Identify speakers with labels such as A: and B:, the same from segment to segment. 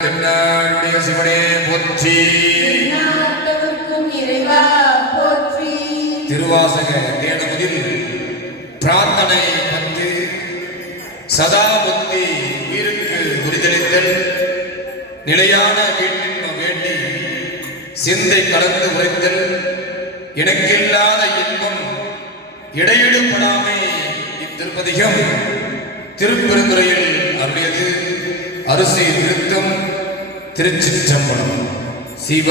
A: தென்னாடுடைய சிவனே போற்றி. திருவாசக தேடமுதில் பிரார்த்தனை பந்து சதா உயிருக்கு உறுதளித்தல் நிலையான வீட்டின் வேண்டி சிந்தை கலந்து உரைத்தல் இணக்கில்லாத இன்பம் இடையிடுபடாமை இத்திருப்பதிகம் திருப்பெருந்துறையில் அருளியது அரிசி திருத்தம். திருச்சிற்றம்பலம். சிவ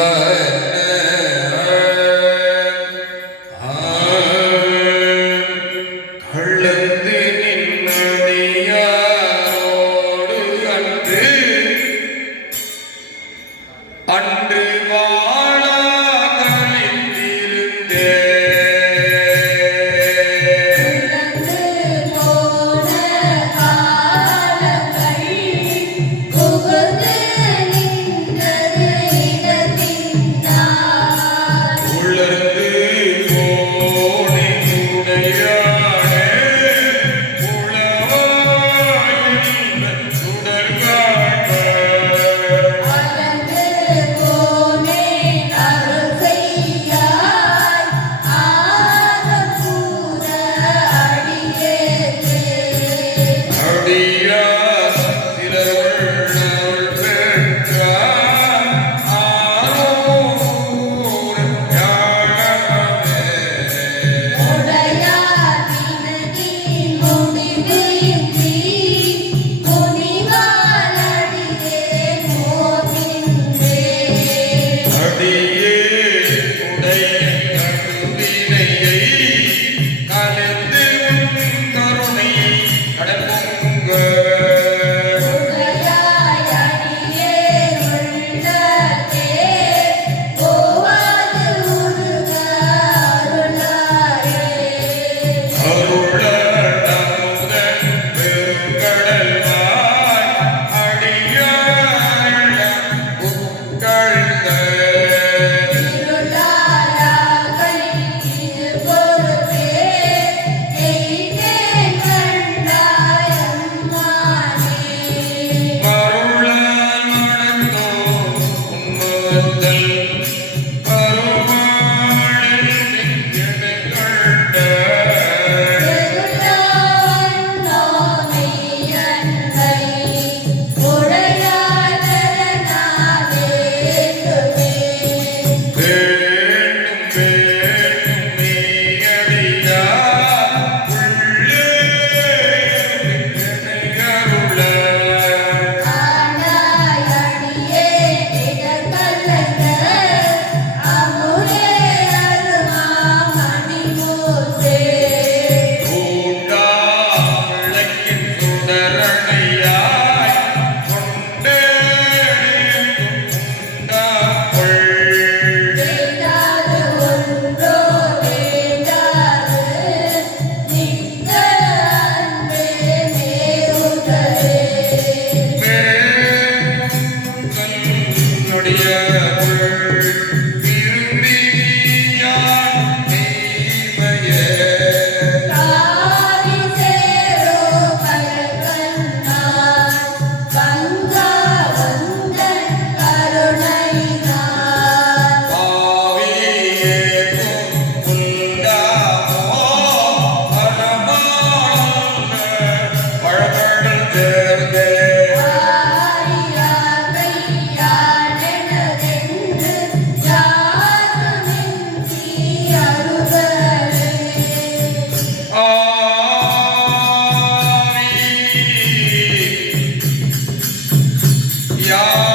A: y'all.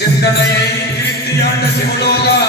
A: சிந்தனையை திருப்தியாண்ட சிவலோகா